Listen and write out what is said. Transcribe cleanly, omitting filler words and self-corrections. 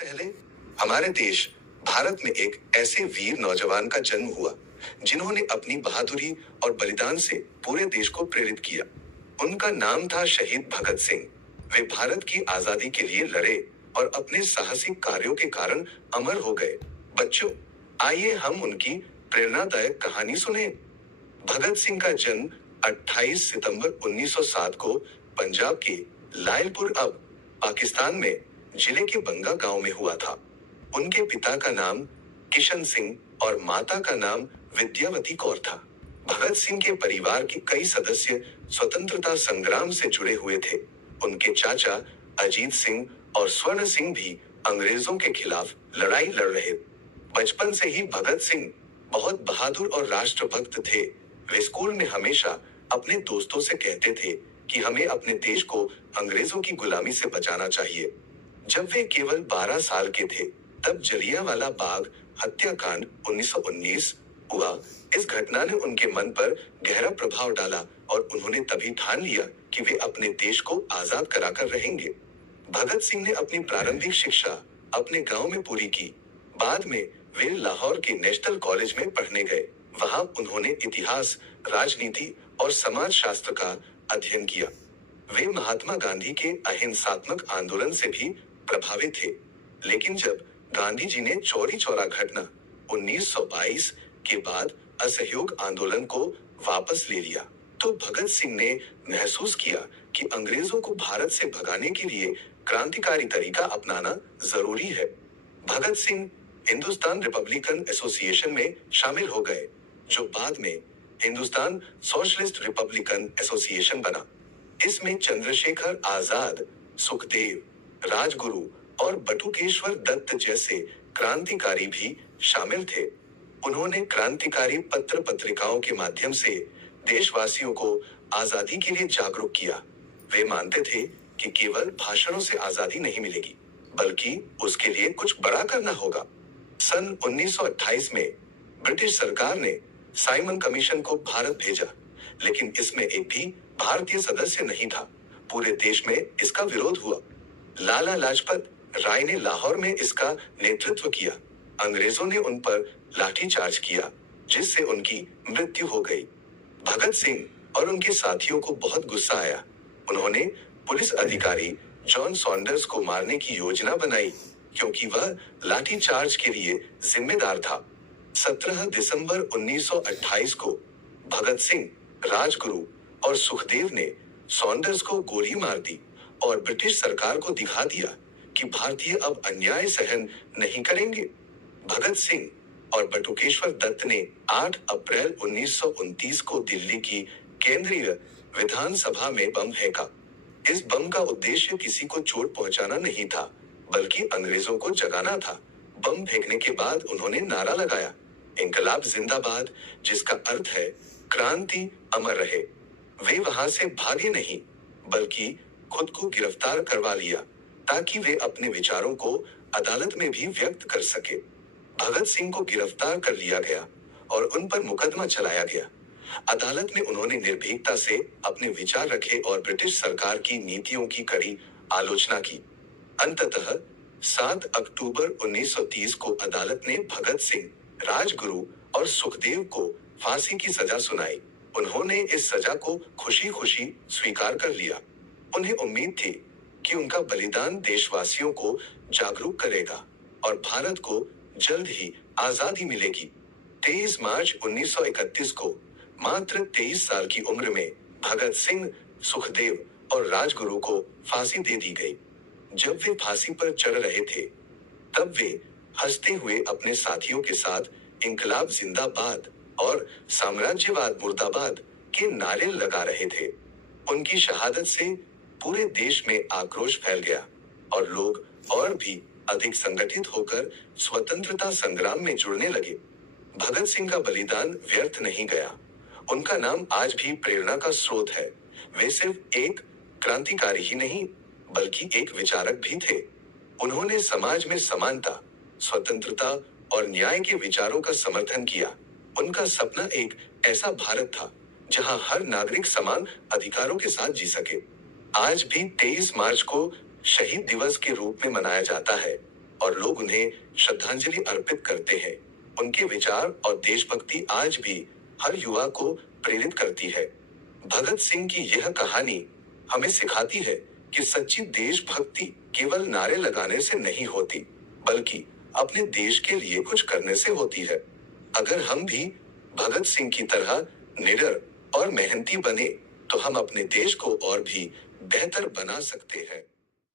पहले हमारे देश भारत में एक ऐसे वीर नौजवान का जन्म हुआ जिन्होंने अपनी बहादुरी और बलिदान से पूरे देश को प्रेरित किया। उनका नाम था शहीद भगत सिंह। वे भारत की आजादी के लिए लड़े और अपने साहसिक कार्यों के कारण अमर हो गए। बच्चों, आइए हम उनकी प्रेरणादायक कहानी सुने। भगत सिंह का जन्म 28 सितंबर 1907 को पंजाब के लायलपुर अब पाकिस्तान में जिले के बंगा गांव में हुआ था। उनके पिता का नाम किशन सिंह और माता का नाम विद्यावती कौर था। भगत सिंह के परिवार के कई सदस्य स्वतंत्रता संग्राम से जुड़े हुए थे। उनके चाचा अजीत सिंह और स्वर्ण सिंह भी अंग्रेजों के खिलाफ लड़ाई लड़ रहे। बचपन से ही भगत सिंह बहुत बहादुर और राष्ट्रभक्त थे। वे स्कूल में हमेशा अपने दोस्तों से कहते थे कि हमें अपने देश को अंग्रेजों की गुलामी से बचाना चाहिए। जब वे केवल 12 साल के थे, तब जलियांवाला बाग हत्याकांड 1919 हुआ। इस घटना ने उनके मन पर गहरा प्रभाव डाला और उन्होंने तभी ठान लिया कि वे अपने देश को आजाद कराकर रहेंगे। भगत सिंह ने अपनी प्रारंभिक शिक्षा अपने गांव में पूरी की। बाद में वे लाहौर के नेशनल कॉलेज में पढ़ने गए। वहां उन्होंने इतिहास, राजनीति और समाज शास्त्र का अध्ययन किया। वे महात्मा गांधी के अहिंसात्मक आंदोलन से भी प्रभावित थे। लेकिन जब गांधी जी ने चौरी चौरा घटना 1922 के बाद असहयोग आंदोलन को वापस ले लिया, तो भगत सिंह ने महसूस किया कि अंग्रेजों को भारत से भगाने के लिए क्रांतिकारी तरीका अपनाना जरूरी है। भगत सिंह हिंदुस्तान रिपब्लिकन एसोसिएशन में शामिल हो गए, जो बाद में हिंदुस्तान सोशलिस्ट रिपब्लिकन एसोसिएशन बना। इसमें चंद्रशेखर आजाद, सुखदेव, राजगुरु और बटुकेश्वर दत्त जैसे क्रांतिकारी भी शामिल थे। उन्होंने क्रांतिकारी पत्र पत्रिकाओं के माध्यम से देशवासियों को आजादी के लिए जागरूक किया। वे मानते थे कि केवल भाषणों से आजादी नहीं मिलेगी, बल्कि उसके लिए कुछ बड़ा करना होगा। सन 1928 में ब्रिटिश सरकार ने साइमन कमीशन को भारत भेजा, लेकिन इसमें एक भी भारतीय सदस्य नहीं था। पूरे देश में इसका विरोध हुआ। लाला लाजपत राय ने लाहौर में इसका नेतृत्व किया। अंग्रेजों ने उन पर लाठीचार्ज किया, जिससे उनकी मृत्यु हो गई। भगत सिंह और उनके साथियों को बहुत गुस्सा आया। उन्होंने पुलिस अधिकारी जॉन सॉन्डर्स को मारने की योजना बनाई, क्योंकि वह लाठीचार्ज के लिए जिम्मेदार था। 17 दिसंबर 1928 को भगत सिंह, राजगुरु और सुखदेव ने सॉन्डर्स को गोली मार दी और ब्रिटिश सरकार को दिखा दिया कि भारतीय अब अन्याय सहन नहीं करेंगे। भगत सिंह और बटुकेश्वर दत्त ने 8 अप्रैल 1929 को दिल्ली की केंद्रीय विधानसभा में बम फेंका। इस बम का उद्देश्य किसी को चोट पहुंचाना नहीं था, बल्कि अंग्रेजों को जगाना था। बम फेंकने के बाद उन्होंने नारा लगाया, इंकलाब जिंदाबाद, जिसका अर्थ है क्रांति अमर रहे। वे वहां से भागे नहीं, बल्कि खुद को गिरफ्तार करवा लिया, ताकि वे अपने विचारों को अदालत में भी व्यक्त कर सके। भगत सिंह को गिरफ्तार कर लिया गया और उन पर मुकदमा चलाया गया। अदालत में उन्होंने निर्भीकता से अपने विचार रखे और ब्रिटिश सरकार की नीतियों की कड़ी आलोचना की। अंततः 7 अक्टूबर 1930 को अदालत ने भगत सिंह, राजगुरु और सुखदेव को फांसी की सजा सुनाई। उन्होंने इस सजा को खुशी खुशी स्वीकार कर लिया। उन्हें उम्मीद थी कि उनका बलिदान देशवासियों को जागरूक करेगा और भारत को जल्द ही आजादी मिलेगी। 23 मार्च 1931 को मात्र 23 साल की उम्र में भगत सिंह, सुखदेव और राजगुरु को फांसी दे दी गई। जब वे फांसी पर चढ़ रहे थे, तब वे हंसते हुए अपने साथियों के साथ इंकलाब जिंदाबाद और साम्राज्यवाद मुर्दाबाद के नारे लगा रहे थे। उनकी शहादत से पूरे देश में आक्रोश फैल गया और लोग और भी अधिक संगठित होकर स्वतंत्रता संग्राम में जुड़ने लगे। भगत सिंह का बलिदान व्यर्थ नहीं गया। उनका नाम आज भी प्रेरणा का स्रोत है। वे सिर्फ एक क्रांतिकारी ही नहीं, बल्कि एक विचारक भी थे। उन्होंने समाज में समानता, स्वतंत्रता और न्याय के विचारों का समर्थन किया। उनका सपना एक ऐसा भारत था जहां हर नागरिक समान अधिकारों के साथ जी सके। आज भी 23 मार्च को शहीद दिवस के रूप में मनाया जाता है। और लोग उन्हें श्रद्धांजलि अर्पित करते हैं। उनके विचार और देशभक्ति आज भी हर युवा को प्रेरित करती है। भगत सिंह की यह कहानी हमें सिखाती है कि सच्ची देशभक्ति केवल नारे लगाने से नहीं होती, बल्कि अपने देश के लिए कुछ करने से होती है। अगर हम भी भगत सिंह की तरह निडर और मेहनती बने, तो हम अपने देश को और भी बेहतर बना सकते हैं।